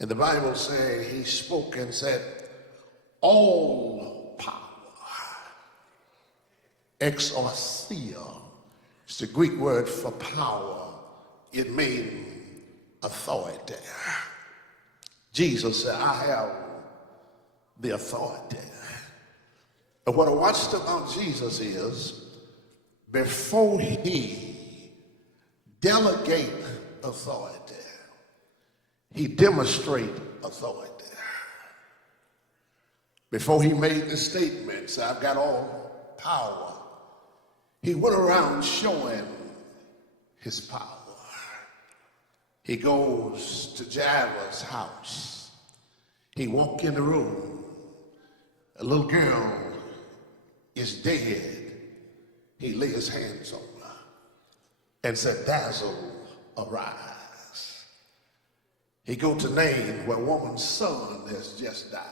And the Bible said he spoke and said, all power, exousia, it's the Greek word for power. It means authority. Jesus said, I have the authority. But what I watched about Jesus is, before he delegate authority, he demonstrate authority. Before he made the statements, I've got all power, he went around showing his power. He goes to Jairus' house. He walked in the room. A little girl is dead. He laid his hands on her and said, dazzle, arise. He go to Nain, where a woman's son has just died.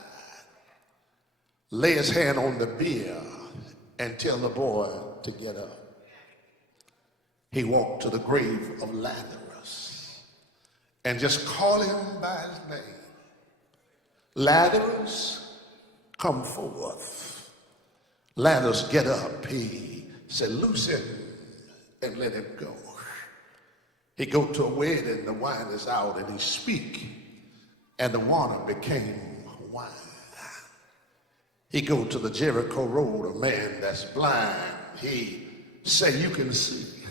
Lay his hand on the bier and tell the boy to get up. He walked to the grave of Lazarus and just call him by his name. Lazarus, come forth. Lazarus, get up. He said, loose him and let him go. He go to a wedding, the wine is out, and he speak, and the water became wine. He go to the Jericho road, a man that's blind. He say, you can see.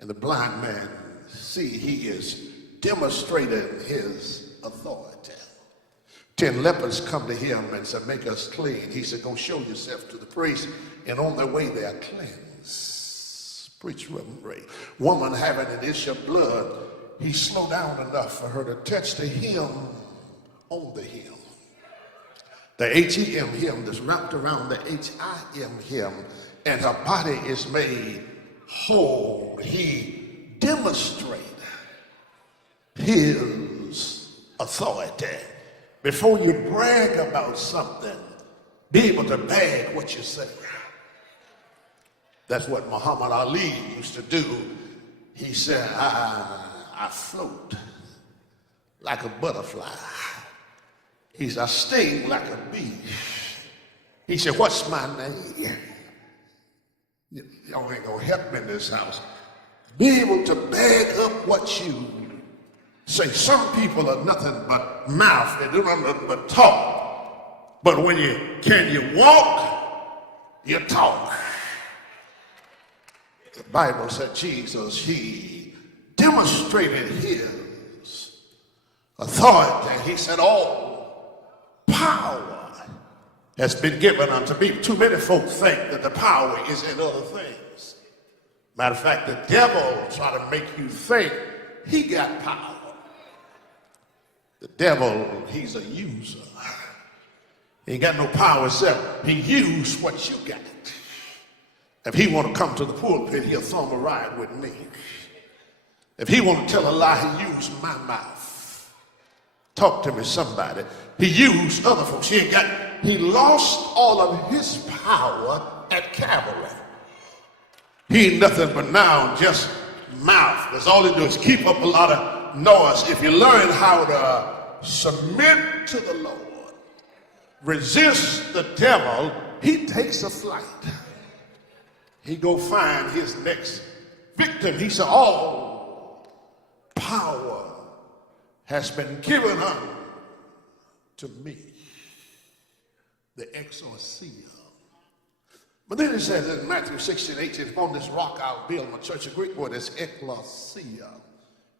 And the blind man see. He is demonstrating his authority. 10 lepers come to him and said, make us clean. He said, go show yourself to the priest. And on their way, they are cleansed. Preach, Reverend Ray. Woman having an issue of blood, he slowed down enough for her to touch the hem on the hem. The H-E-M hem that's wrapped around the H-I-M hem, and her body is made whole. He demonstrated his authority. Before you brag about something, be able to bag what you say. That's what Muhammad Ali used to do. He said, I float like a butterfly. He said, I sting like a bee. He said, what's my name? Y'all ain't gonna help me in this house. Be able to bag up what you say. Some people are nothing but mouth. They do nothing but talk. But when can you walk, you talk. The Bible said Jesus, he demonstrated his authority. He said, all power has been given unto me. Too many folk think that the power is in other things. Matter of fact, the devil try to make you think he got power. The devil, he's a user. He ain't got no power except he used what you got. If he want to come to the pulpit, he'll thumb a ride with me. If he want to tell a lie, he use my mouth. Talk to me, somebody. He used other folks. He lost all of his power at Calvary. He ain't nothing but now just mouth. That's all he do is keep up a lot of noise. If you learn how to submit to the Lord, resist the devil, he takes a flight. He go find his next victim. He said, all power has been given unto me. The exousia. But then it says in Matthew 16:18, upon this rock I'll build my church. The Greek word is ekklesia.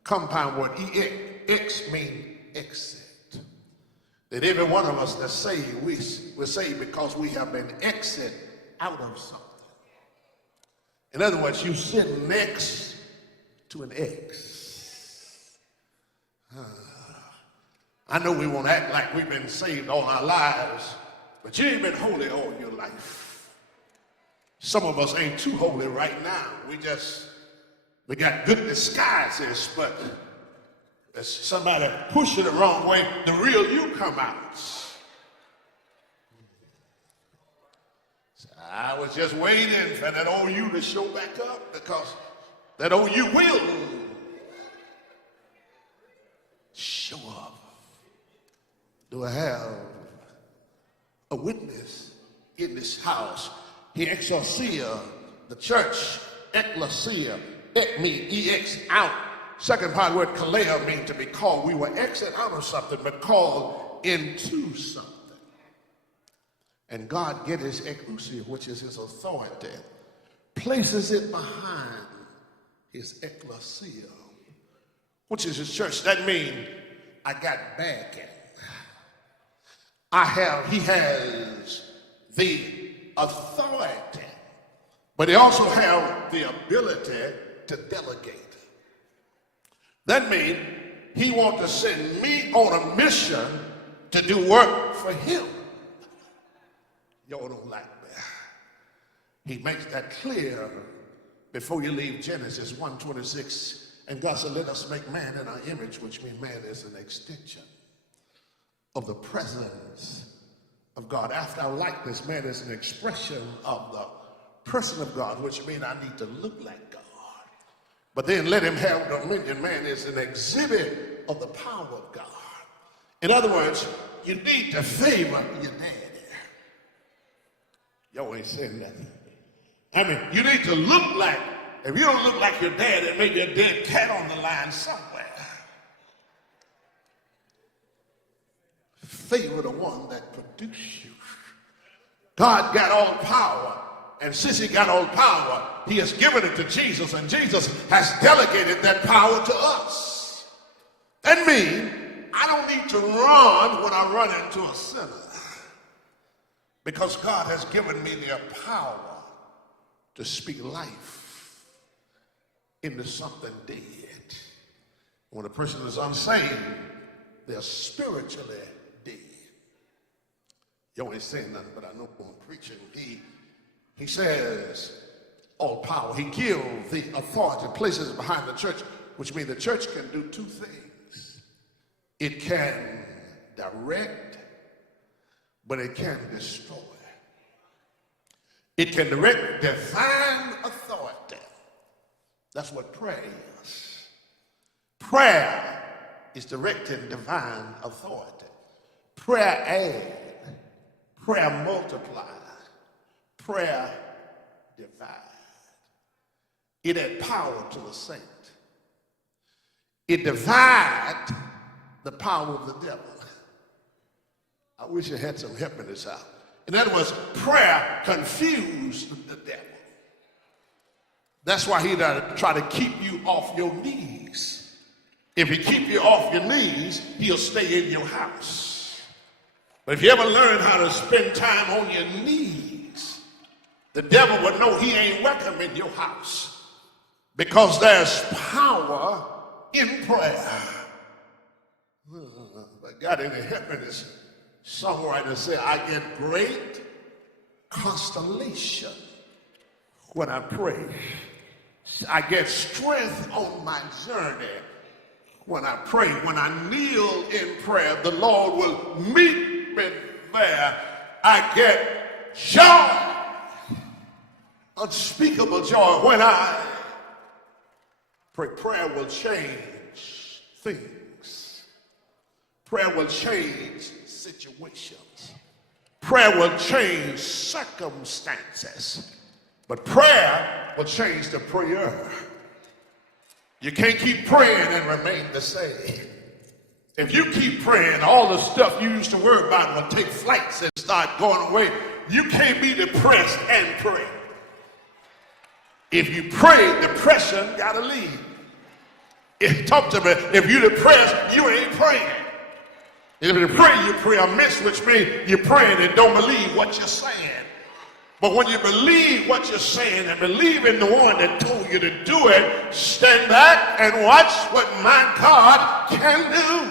Compound word ex means exit. That every one of us that's saved, we're saved because we have been exit out of something. In other words, you sit next to an ex. I know we won't act like we've been saved all our lives, but you ain't been holy all your life. Some of us ain't too holy right now. We got good disguises, but if somebody push it the wrong way, the real you come out. I was just waiting for that old you to show back up, because that old you will show up. Do I have a witness in this house? He exousia, the church, ecclesia, ek mean ex out. Second part word kaleo means to be called. We were exit out of something, but called into something. And God get his exousia, which is his authority, places it behind his ecclesia, which is his church. That means I got backing. He has the authority, but he also has the ability to delegate. That means he wants to send me on a mission to do work for him. Y'all don't like that. He makes that clear before you leave Genesis 1:26. And God said, let us make man in our image, which means man is an extension of the presence of God. After our likeness, man is an expression of the person of God, which means I need to look like God. But then let him have dominion. Man is an exhibit of the power of God. In other words, you need to favor your daddy. Y'all ain't saying nothing. I mean, you need to look like, if you don't look like your dad, there may be a dead cat on the line somewhere. Favor the one that produced you. God got all power, and since he got all power, he has given it to Jesus, and Jesus has delegated that power to us. That means I don't need to run when I run into a sinner, because God has given me the power to speak life into something dead. When a person is unsaved, they're spiritually dead. You ain't saying nothing, but I know I'm preaching. He says all power. He gives the authority, places it behind the church, which means the church can do two things. It can direct, but it can destroy. It can direct divine authority. That's what prayer is. Prayer is directing divine authority. Prayer adds, prayer multiplies, prayer divides. It adds power to the saint. It divides the power of the devil. I wish I had some help in this house. In other words, prayer confused the devil. That's why he try to keep you off your knees. If he keep you off your knees, he'll stay in your house. But if you ever learn how to spend time on your knees, the devil will know he ain't welcome in your house, because there's power in prayer. But God ain't helping this songwriter say, I get great constellation when I pray. I get strength on my journey when I pray. When I kneel in prayer, the Lord will meet me there. I get joy, unspeakable joy when I pray. Prayer will change things. Prayer will change situations. Prayer will change circumstances. But prayer will change the prayer. You can't keep praying and remain the same. If you keep praying, all the stuff you used to worry about will take flights and start going away. You can't be depressed and pray. If you pray, depression gotta leave. Talk to me. If you're depressed, you ain't praying. If you pray amiss, which means you're praying and don't believe what you're saying. But when you believe what you're saying and believe in the one that told you to do it, stand back and watch what my God can do.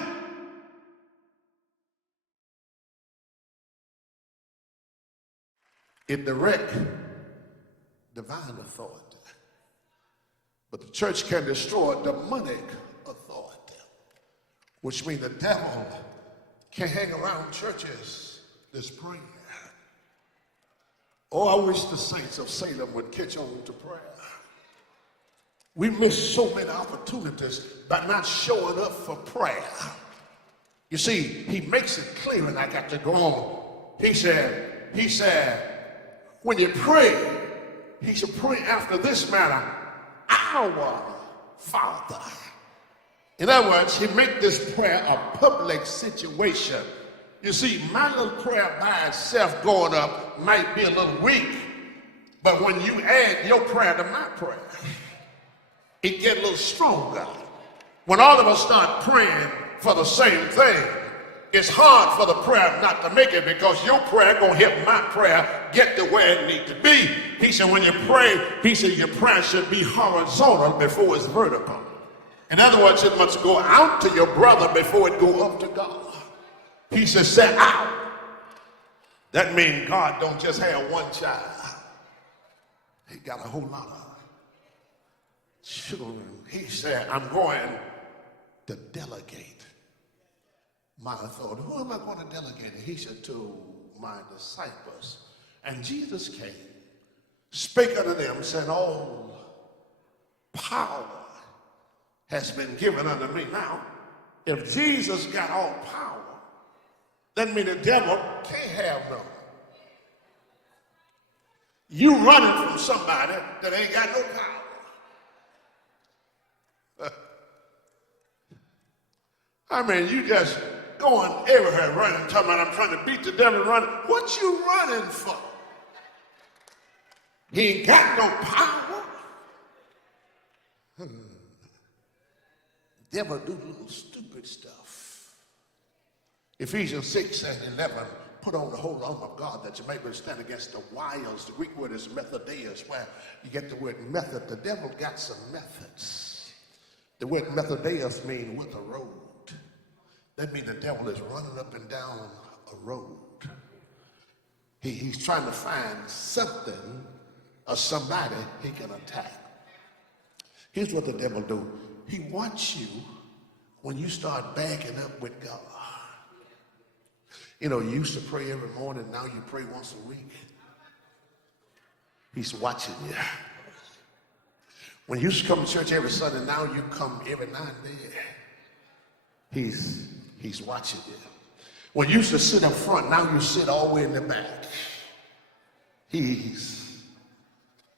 It directs divine authority. But the church can destroy demonic authority, which means the devil can't hang around churches that's praying. Oh, I wish the saints of Salem would catch on to prayer. We miss so many opportunities by not showing up for prayer. You see, he makes it clear, and I got to go on. He said, when you pray, he should pray after this manner, our Father. In other words, he make this prayer a public situation. You see, my little prayer by itself going up might be a little weak, but when you add your prayer to my prayer, it get a little stronger. When all of us start praying for the same thing, it's hard for the prayer not to make it, because your prayer gonna help my prayer get to where it needs to be. He said, when you pray, he said your prayer should be horizontal before it's vertical. In other words, it must go out to your brother before it go up to God. He said, set out. That means God don't just have one child. He got a whole lot of children. He said, I'm going to delegate my authority. Who am I going to delegate? He said, to my disciples. And Jesus came, spake unto them, said, all power has been given unto me. Now, if Jesus got all power, that means the devil can't have none. You running from somebody that ain't got no power. I mean, you just going everywhere running, talking about I'm trying to beat the devil running. What you running for? He ain't got no power. The devil do little stupid stuff. Ephesians 6 and 11, put on the whole armor of God that you may withstand against the wiles. The Greek word is methodeus, where you get the word method. The devil got some methods. The word methodeus means with a road. That means the devil is running up and down a road. He's trying to find something or somebody he can attack. Here's what the devil do. He wants you when you start backing up with God. You know, you used to pray every morning, now you pray once a week. He's watching you. When you used to come to church every Sunday, now you come every now and then. He's watching you. When you used to sit up front, now you sit all the way in the back. He's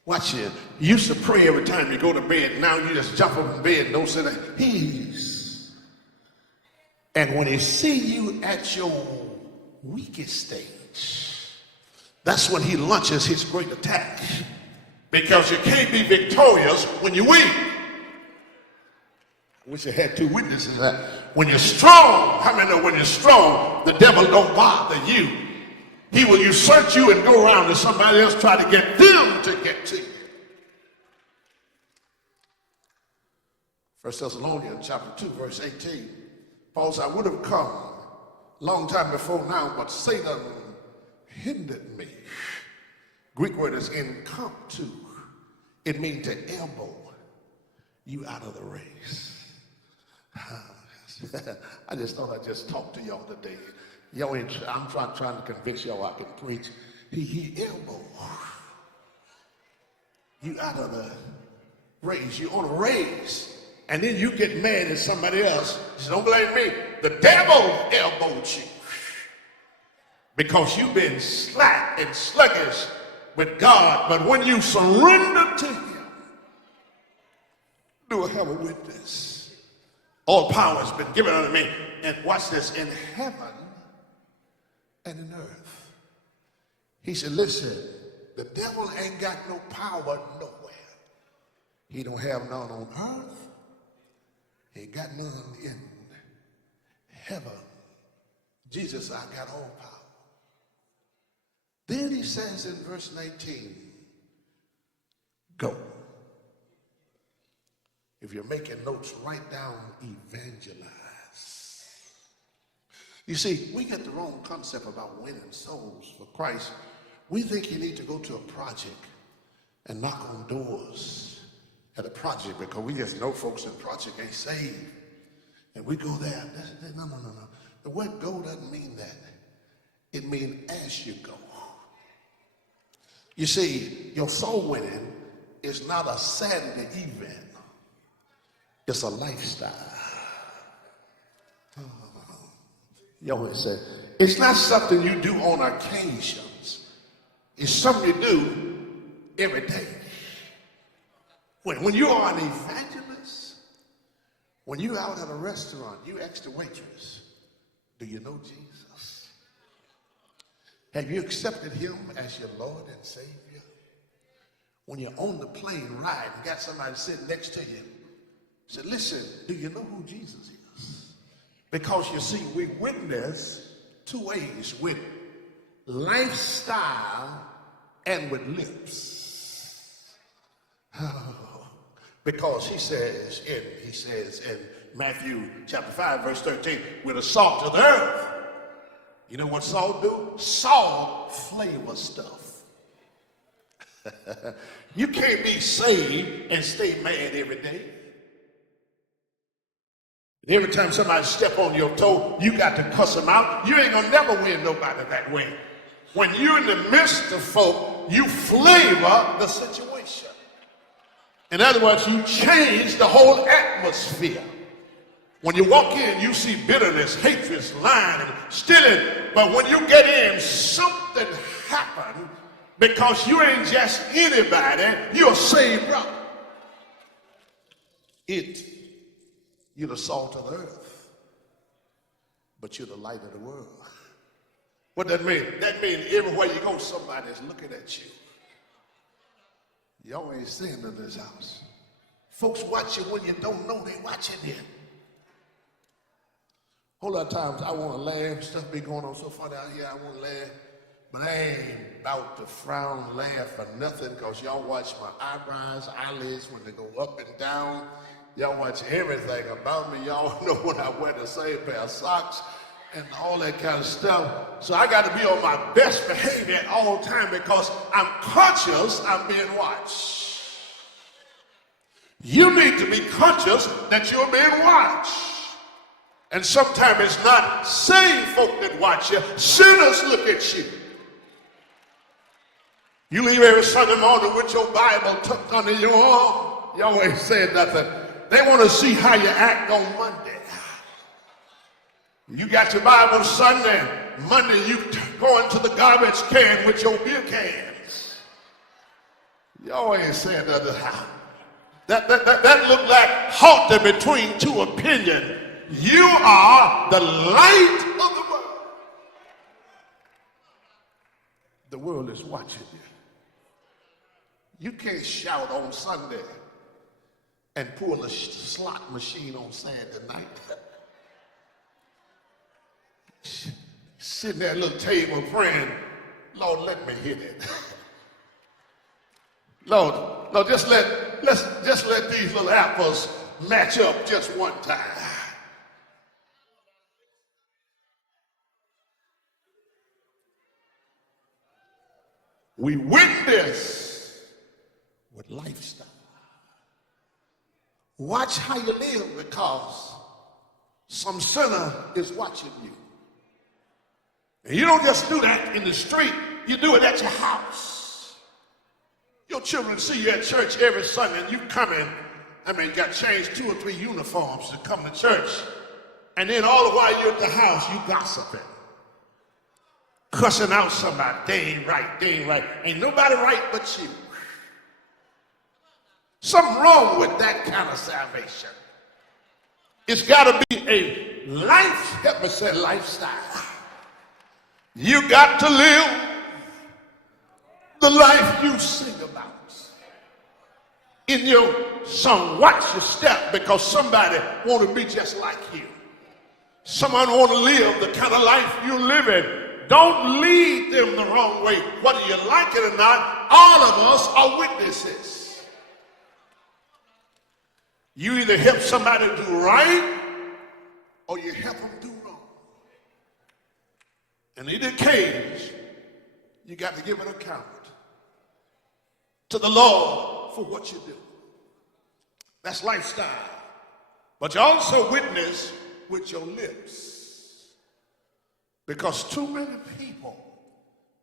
watching you. You used to pray every time you go to bed, now you just jump up in bed and don't sit there. And when he see you at your weakest stage, that's when he launches his great attack. Because you can't be victorious when you're weak. I wish I had two witnesses that. When you're strong, how many know when you're strong, the devil don't bother you. He will usurp you and go around to somebody else, try to get them to get to you. 1 Thessalonians chapter 2, verse 18. Paul said, I would have come long time before now, but Satan hindered me. Greek word is impromptu. It means to elbow you out of the race. I just thought I'd just talk to y'all today. Y'all ain't, I'm trying to convince y'all I can preach. He elbowed you out of the race. You're on a race. And then you get mad at somebody else. So don't blame me. The devil elbowed you. Because you've been slack and sluggish with God. But when you surrender to him, do I have a witness? All power has been given unto me. And watch this, in heaven and in earth. He said, listen, the devil ain't got no power nowhere. He don't have none on earth. He ain't got none in heaven. Jesus, I got all power. Then he says in verse 19, go. If you're making notes, write down evangelize. You see, we get the wrong concept about winning souls for Christ. We think you need to go to a project and knock on doors at a project because we just know folks in project ain't saved. And we go there. No. The word go doesn't mean that. It means as you go. You see, your soul winning is not a Saturday event. It's a lifestyle. You always say, it's not something you do on occasions. It's something you do every day. When you are an evangelist, when you're out at a restaurant, you ask the waitress, do you know Jesus? Have you accepted him as your Lord and Savior? When you're on the plane ride and got somebody sitting next to you, say, listen, do you know who Jesus is? Because you see, we witness two ways, with lifestyle and with lips. Because he says in Matthew chapter 5, verse 13, we're the salt of the earth. You know what salt do? Salt flavor stuff. You can't be saved and stay mad every day. Every time somebody step on your toe, you got to cuss them out. You ain't gonna never win nobody that way. When you're in the midst of folk, you flavor the situation. In other words, you change the whole atmosphere. When you walk in, you see bitterness, hatred, lying, and stealing. But when you get in, something happens because you ain't just anybody, you're a saved brother. You're the salt of the earth, but you're the light of the world. What that mean? That means everywhere you go, somebody's looking at you. Y'all ain't saying in this house. Folks watch you when you don't know they watching you. Whole lot of times I want to laugh, stuff be going on so funny out here, I want to laugh, but I ain't about to frown, laugh, or nothing, because y'all watch my eyebrows, eyelids when they go up and down. Y'all watch everything about me. Y'all know when I wear the same pair of socks and all that kind of stuff. So I got to be on my best behavior at all time because I'm conscious I'm being watched. You need to be conscious that you're being watched. And sometimes it's not saved folk that watch you. Sinners look at you. You leave every Sunday morning with your Bible tucked under your arm. Y'all ain't saying nothing. They want to see how you act on Monday. You got your Bible Sunday. Monday you go into the garbage can with your beer cans. Y'all ain't saying nothing. That look like halter between two opinions. You are the light of the world. The world is watching you. You can't shout on Sunday and pull a slot machine on Saturday night. Sitting at a little table praying, Lord, let me hit it. Lord, just let these little apples match up just one time. We witness with lifestyle. Watch how you live, because some sinner is watching you. And you don't just do that in the street, you do it at your house. Your children see you at church every Sunday and you come in, you got changed 2 or 3 uniforms to come to church. And then all the while you're at the house, you gossiping. Cussing out somebody. They ain't right, they ain't right. Ain't nobody right but you. Something wrong with that kind of salvation. It's got to be a help me say lifestyle. You got to live the life you sing about. In your song, watch your step, because somebody want to be just like you. Someone want to live the kind of life you're living. Don't lead them the wrong way. Whether you like it or not, all of us are witnesses. You either help somebody do right or you help them do wrong. In either case, you got to give an account to the Lord for what you do. That's lifestyle. But you also witness with your lips. Because too many people,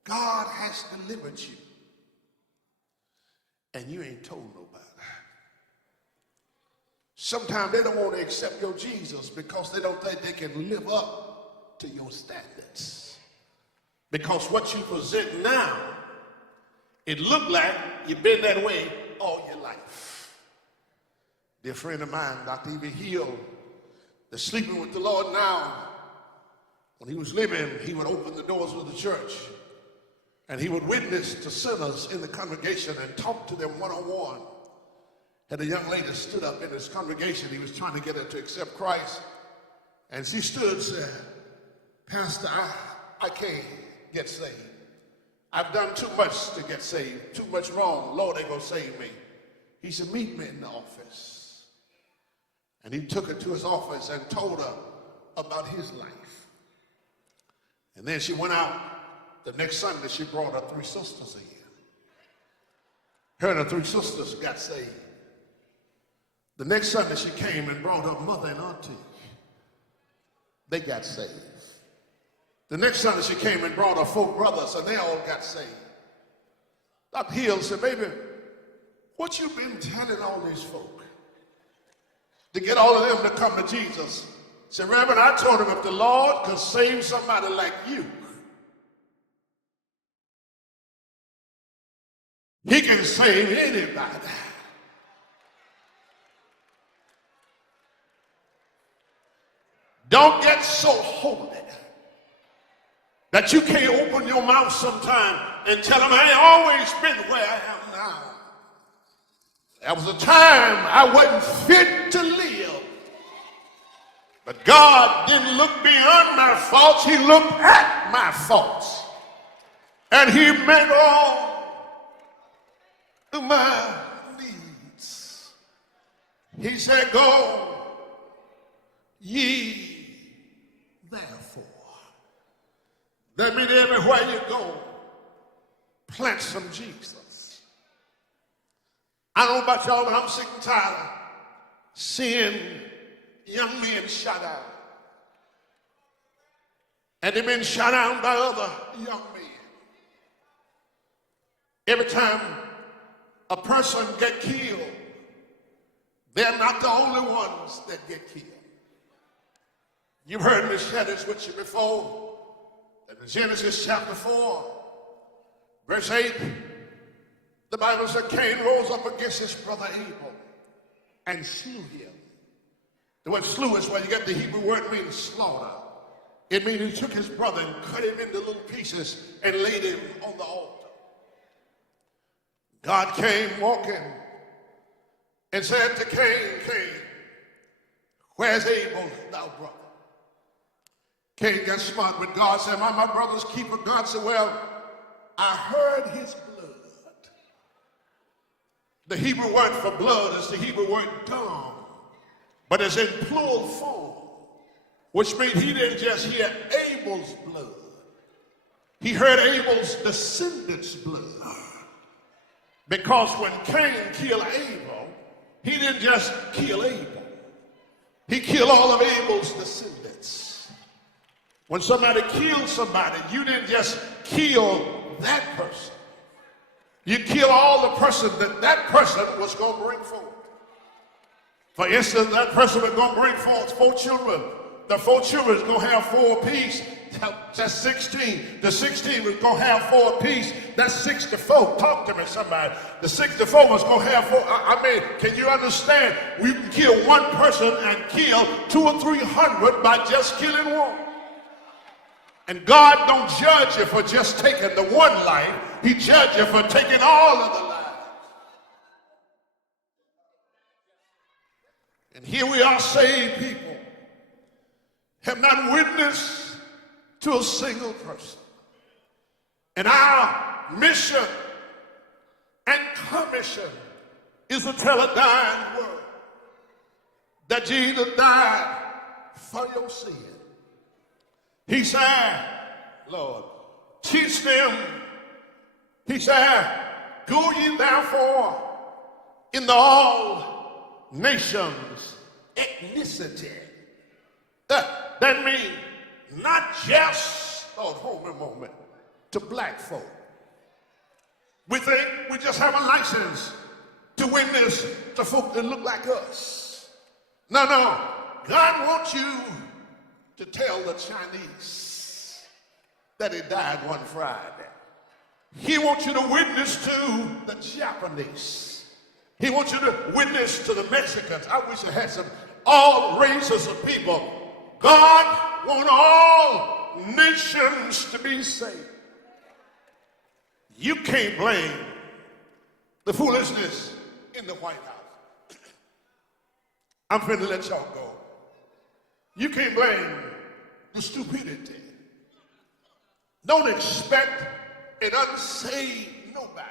God has delivered you, and you ain't told nobody. Sometimes they don't want to accept your Jesus because they don't think they can live up to your standards. Because what you present now, it looked like you've been that way all your life. Dear friend of mine, Dr. E.B. Hill, that's sleeping with the Lord now, when he was living, he would open the doors of the church and he would witness to sinners in the congregation and talk to them one-on-one. And a young lady stood up in his congregation. He was trying to get her to accept Christ. And she stood and said, Pastor, I can't get saved. I've done too much to get saved, too much wrong. Lord ain't gonna save me. He said, meet me in the office. And he took her to his office and told her about his life. And then she went out. The next Sunday, she brought her 3 sisters in. Her and her 3 sisters got saved. The next Sunday, she came and brought her mother and auntie. They got saved. The next Sunday, she came and brought her 4 brothers, and they all got saved. Dr. Hill said, baby, what you been telling all these folk to get all of them to come to Jesus? Said, Reverend, I told him if the Lord could save somebody like you, he can save anybody. Don't get so holy that you can't open your mouth sometime and tell them I ain't always been where I am now. There was a time I wasn't fit to live. But God didn't look beyond my faults. He looked at my faults. And he met all my needs. He said, go ye therefore. That means everywhere you go, plant some Jesus. I don't know about y'all, but I'm sick and tired of seeing young men shot out. And they've been shot out by other young men. Every time a person gets killed, they're not the only ones that get killed. You've heard me share this with you before. In Genesis chapter 4, verse 8, the Bible said Cain rose up against his brother Abel and slew him. The word slew is where you get the Hebrew word means slaughter. It means he took his brother and cut him into little pieces and laid him on the altar. God came walking and said to Cain, Cain, where's Abel, thou brother? Cain got smart with God, said, am I my brother's keeper? God said, well, I heard his blood. The Hebrew word for blood is the Hebrew word dam, but it's in plural form, which means he didn't just hear Abel's blood. He heard Abel's descendants' blood. Because when Cain killed Abel, he didn't just kill Abel. He killed all of Abel's descendants. When somebody killed somebody, you didn't just kill that person. You kill all the person that person was going to bring forth. For instance, that person was going to bring forth 4 children. The 4 children is going to have 4 apiece. That's 16. The 16 was going to have 4 apiece. That's 64. Talk to me, somebody. The 64 was going to have 4. I mean, can you understand? We can kill one person and kill 200 or 300 by just killing one. And God don't judge you for just taking the one life. He judges you for taking all of the lives. And here we are, saved people, have not witnessed to a single person. And our mission and commission is to tell a dying world that Jesus died for your sin. He said, Lord, teach them. He said, go ye therefore into all nations, ethnicity. That means not just, Lord, hold me a moment, to black folk. We think we just have a license to witness to folk that look like us. No, God wants you to tell the Chinese that he died one Friday. He wants you to witness to the Japanese. He wants you to witness to the Mexicans. I wish I had some all races of people. God wants all nations to be saved. You can't blame the foolishness in the White House. I'm finna let y'all go. You can't blame the stupidity. Don't expect an unsaved nobody.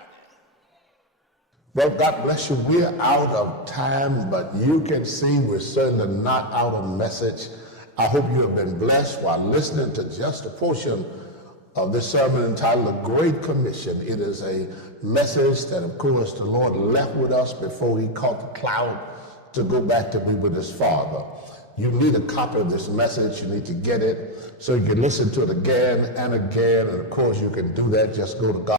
Well, God bless you. We're out of time, but you can see we're certainly not out of message. I hope you have been blessed while listening to just a portion of this sermon entitled The Great Commission. It is a message that, of course, the Lord left with us before he caught the cloud to go back to be with his Father. You need a copy of this message. You need to get it so you can listen to it again and again. And, of course, you can do that. Just go to God.